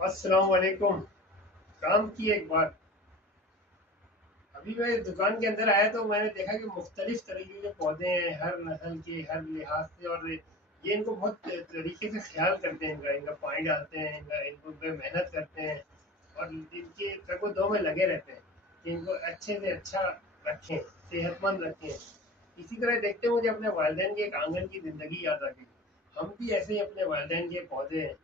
अस्सलाम वालेकुम। काम की एक बात। अभी मैं दुकान के अंदर आया तो मैंने देखा कि मुख्तलिफ तरीके के पौधे हैं, हर नस्ल के, हर लिहाज से। और ये इनको बहुत तरीके से ख्याल करते हैं, इनका इनका पानी डालते हैं, इनका इनको पे मेहनत करते हैं। और इनके तको दो में लगे रहते हैं कि इनको अच्छे से अच्छा रखें, सेहतमंद रखें। इसी तरह देखते हुए मुझे अपने वालिदैन के एक आंगन की ज़िंदगी याद आ गई। हम भी ऐसे ही अपने वालिदैन के पौधे हैं।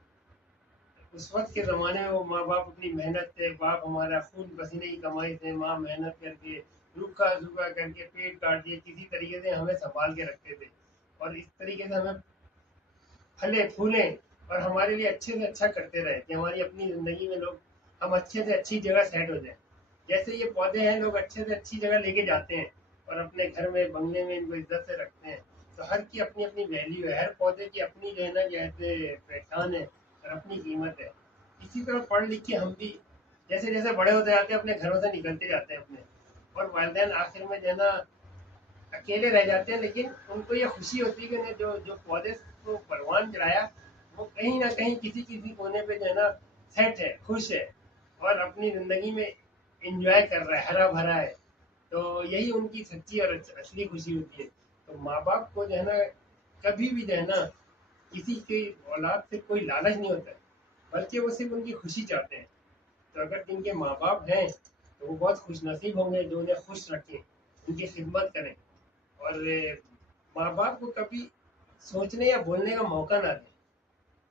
उस वक्त के ज़माने में वो माँ बाप अपनी मेहनत से, बाप हमारा खून पसीने की कमाई से, माँ मेहनत करके रूखा सूखा करके पेट काट दिए, किसी तरीके से हमें संभाल के रखते थे। और इस तरीके से हमें फले फूले और हमारे लिए अच्छे से अच्छा करते रहे कि हमारी अपनी ज़िंदगी में लोग, हम अच्छे से अच्छी जगह सेट हो जाए। जैसे ये पौधे हैं, लोग अच्छे से अच्छी जगह लेके जाते हैं और अपने घर में, बंगले में इनको इज्जत से रखते हैं। तो हर की अपनी अपनी वैल्यू है, हर पौधे की अपनी जो है ना, जैसे पहचान है और अपनी कीमत है। इसी तरह पढ़ लिख के हम भी जैसे जैसे बड़े होते जाते हैं, अपने घरों से निकलते जाते हैं अपने, और वालिदैन आखिर में जो है ना अकेले रह जाते हैं। लेकिन उनको ये खुशी होती है कि ने जो जो पौधे को परवान चढ़ाया, वो कहीं ना कहीं किसी किसी कोने पे जो है ना सेट है, खुश है और अपनी ज़िंदगी में इंजॉय कर रहा है, हरा भरा है। तो यही उनकी सच्ची और असली खुशी होती है। तो माँ बाप को जो है ना कभी भी जो है ना किसी की औलाद से कोई लालच नहीं होता है, बल्कि वो सिर्फ उनकी खुशी चाहते हैं। तो अगर जिनके माँ बाप हैं तो वो बहुत खुश नसीब होंगे जो उन्हें खुश रखें, उनकी खिदमत करें। और माँ बाप को कभी सोचने या बोलने का मौका ना दें।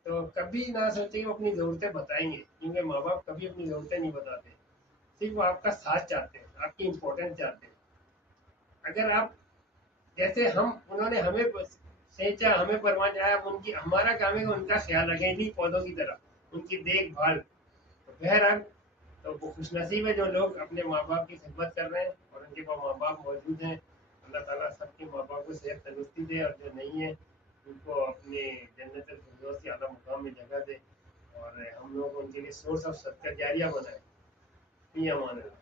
तो कभी ना सोचें कि वो अपनी ज़रूरतें बताएंगे, क्योंकि माँ बाप कभी अपनी ज़रूरतें नहीं बताते। सिर्फ वो आपका साथ चाहते हैं, आपकी इम्पोर्टेंस चाहते हैं। अगर आप जैसे हम, उन्होंने हमें सेंचा, हमें परवान चढ़ाया, अब उनकी, हमारा काम है कि उनका ख्याल रखें इन्हीं पौधों की तरह, उनकी देखभाल। तो बहरहाल, तो वो खुश नसीब है जो लोग अपने माँ बाप की खिदमत कर रहे हैं और उनके पास माँ बाप मौजूद हैं। अल्लाह ताला सबके माँ बाप को सेहत तंदुरुस्ती दे, और जो नहीं है उनको अपने जन्नत फिरदौस की आला मुकाम में जगह दे। और हम लोग उनके लिए सोर्स ऑफ सदका जारिया बनाए। फी अमान अल्लाह।